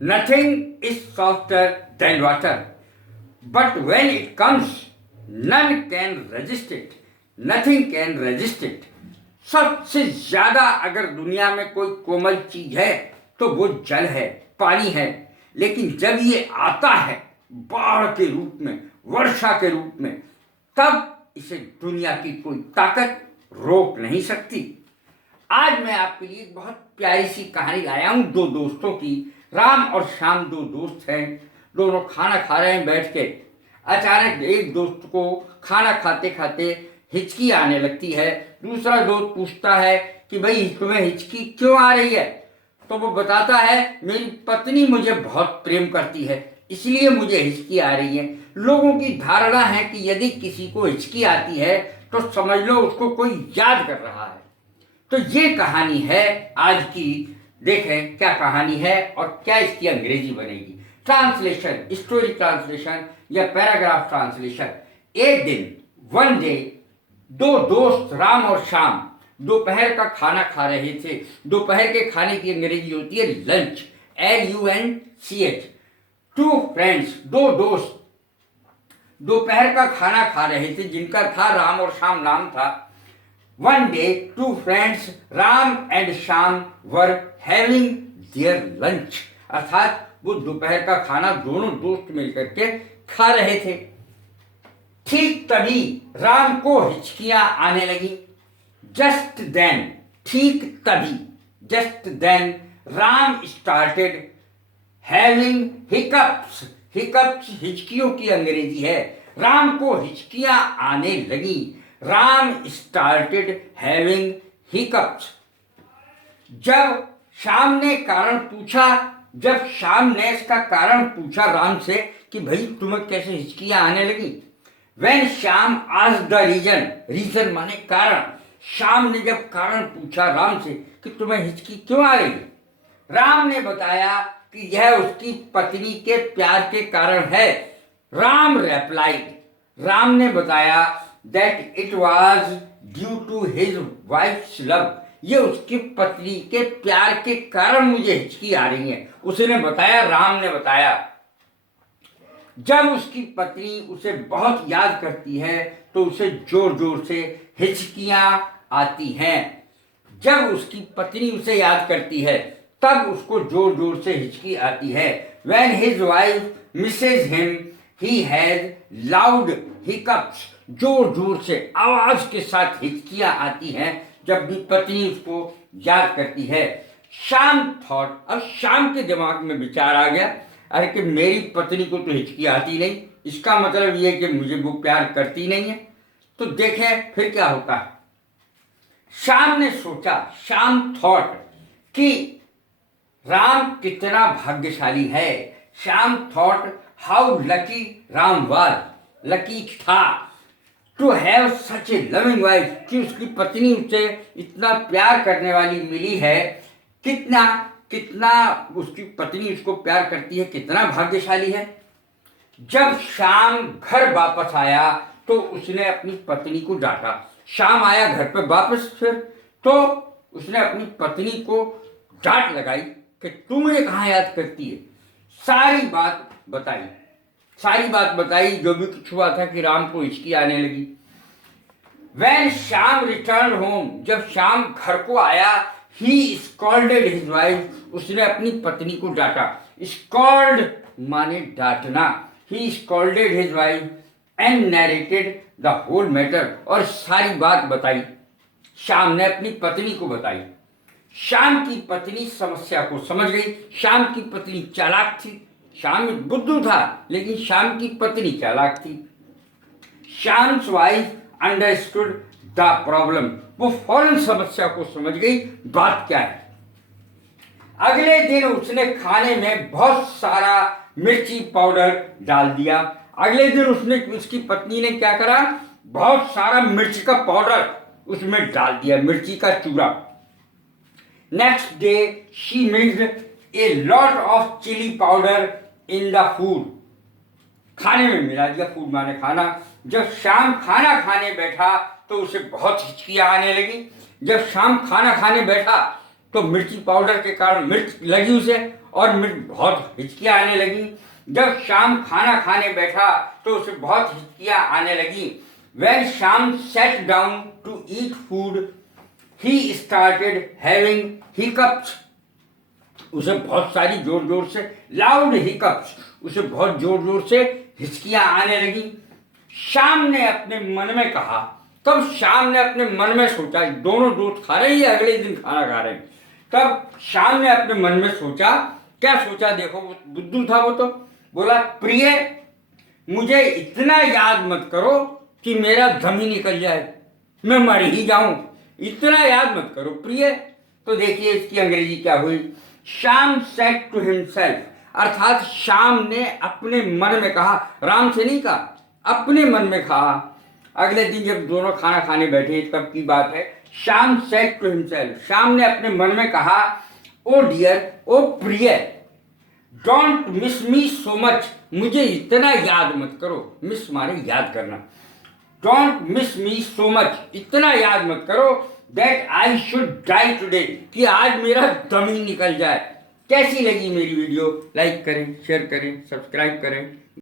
Nothing is softer than water, but when it comes, none can resist it. Nothing can resist it. सबसे ज्यादा अगर दुनिया में कोई कोमल चीज है तो वो जल है, पानी है। लेकिन जब ये आता है बाढ़ के रूप में, वर्षा के रूप में, तब इसे दुनिया की कोई ताकत रोक नहीं सकती। आज मैं आपके लिए बहुत प्यारी सी कहानी लाया हूं दो दोस्तों की। राम और श्याम दो दोस्त हैं, दोनों खाना खा रहे हैं बैठ के। अचानक एक दोस्त को खाना खाते खाते हिचकी आने लगती है। दूसरा दोस्त पूछता है कि भाई तुम्हें हिचकी क्यों आ रही है? तो वो बताता है मेरी पत्नी मुझे बहुत प्रेम करती है, इसलिए मुझे हिचकी आ रही है। लोगों की धारणा है कि यदि किसी को हिचकी आती है तो समझ लो उसको कोई याद कर रहा है। तो ये कहानी है आज की। देखें क्या कहानी है और क्या इसकी अंग्रेजी बनेगी। ट्रांसलेशन, स्टोरी ट्रांसलेशन या पैराग्राफ ट्रांसलेशन। एक दिन, वन डे, दो दोस्त राम और श्याम दोपहर का खाना खा रहे थे। दोपहर के खाने की अंग्रेजी होती है लंच, LUNCH। टू फ्रेंड्स, दो दोस्त दोपहर का खाना खा रहे थे जिनका था राम और श्याम नाम था। One day, two friends, Ram and Shyam, were having their lunch. अर्थात वो दोपहर का खाना दोनों दोस्त मिलकर के खा रहे थे। ठीक तभी राम को हिचकियां आने लगी। Just then, ठीक तभी, just then, Ram started having hiccups. Hiccups हिचकियों की अंग्रेजी है। राम को हिचकियां आने लगी। Ram started having hiccups. जब श्याम ने इसका कारण पूछा राम से कि भाई तुम्हें कैसे हिचकियां आने लगी। When Shyam asked the reason माने कारण। श्याम ने जब कारण पूछा राम से कि तुम्हें हिचकी क्यों आ रही है, राम ने बताया कि यह उसकी पत्नी के प्यार के कारण है। राम ने बताया that it was due to his wife's love. ये उसकी पत्नी के प्यार के कारण मुझे हिचकी आ रही है। उसने बताया, राम ने बताया। जब उसकी पत्नी उसे बहुत याद करती है तो उसे जोर जोर से हिचकियां आती हैं। जब उसकी पत्नी उसे याद करती है तब उसको जोर जोर से हिचकी आती है। When his wife misses him, he has loud hiccups. जोर जोर से आवाज के साथ हिचकियां आती हैं जब भी पत्नी उसको याद करती है। श्याम थॉट, अब श्याम के दिमाग में विचार आ गया, अरे कि मेरी पत्नी को तो हिचकी आती नहीं, इसका मतलब ये कि मुझे वो प्यार करती नहीं है। तो देखें फिर क्या होता है। श्याम ने सोचा, श्याम थॉट कि राम कितना भाग्यशाली है। Shyam thought how lucky Ram was, lucky था to have such a loving wife, कि उसकी पत्नी उसे इतना प्यार करने वाली मिली है। कितना उसकी पत्नी उसको प्यार करती है, कितना भाग्यशाली है। जब श्याम घर वापस आया तो उसने अपनी पत्नी को डांटा। श्याम आया घर पे वापस फिर, तो उसने अपनी पत्नी को डांट लगाई कि तू मुझे कहाँ याद करती है। सारी बात बताई जो भी कुछ हुआ था कि राम को हिचकी आने लगी। When श्याम returned home, जब श्याम घर को आया, he scolded his wife, उसने अपनी पत्नी को डांटा। Scold माने डांटना। He scolded his wife and narrated the whole matter, और सारी बात बताई। श्याम ने अपनी पत्नी को बताई। श्याम की पत्नी समस्या को समझ गई। श्याम की पत्नी चालाक थी। श्याम बुद्धू था लेकिन श्याम की पत्नी चालाक थी। Shyam's wife understood the problem, वो फौरन समस्या को समझ गई बात क्या है। अगले दिन उसने खाने में बहुत सारा मिर्ची पाउडर डाल दिया। अगले दिन उसकी पत्नी ने क्या करा, बहुत सारा मिर्ची का पाउडर उसमें डाल दिया, मिर्ची का चूरा। Next day she mixed a lot of chilli powder in the food, खाने में मिला दिया। फूड माने खाना। जब श्याम खाना खाने बैठा तो उसे बहुत हिचकियां आने लगी। जब श्याम खाना खाने बैठा तो मिर्ची पाउडर के कारण मिर्च लगी उसे और बहुत हिचकियाँ आने लगी। जब शाम खाना खाने बैठा तो उसे बहुत हिचकियाँ आने लगी। When Sham sat down to eat food, he started having hiccups. उसे बहुत सारी जोर जोर से लाउड हिकअप्स, उसे बहुत जोर जोर से हिचकियाँ आने लगी। शाम ने अपने मन में कहा, तब शाम ने अपने मन में सोचा, दोनों दोस्त खा रहे हैं, अगले दिन खाना खा रहे हैं। तब शाम ने अपने मन में सोचा, क्या सोचा देखो, बुद्धू था वो तो, बोला प्रिय मुझे इतना याद मत करो कि मेरा दम ही निकल जाए, मैं मर ही जाऊं, इतना याद मत करो प्रिय। तो देखिए इसकी अंग्रेजी क्या हुई, शाम सेड टू हिमसेल्फ, अर्थात शाम ने अपने मन में कहा, राम से नहीं कहा, अपने मन में कहा। अगले दिन जब दोनों खाना खाने बैठे तब की बात है। शाम सेड टू हिमसेल्फ, शाम ने अपने मन में कहा, ओ डियर, ओ प्रिय, don't miss me so much, मुझे इतना याद मत करो, मिस मारे याद करना, don't miss me so much, इतना याद मत करो, that I should die today, कि आज मेरा दम ही निकल जाए। कैसी लगी मेरी वीडियो? लाइक करें, शेयर करें, सब्सक्राइब करें।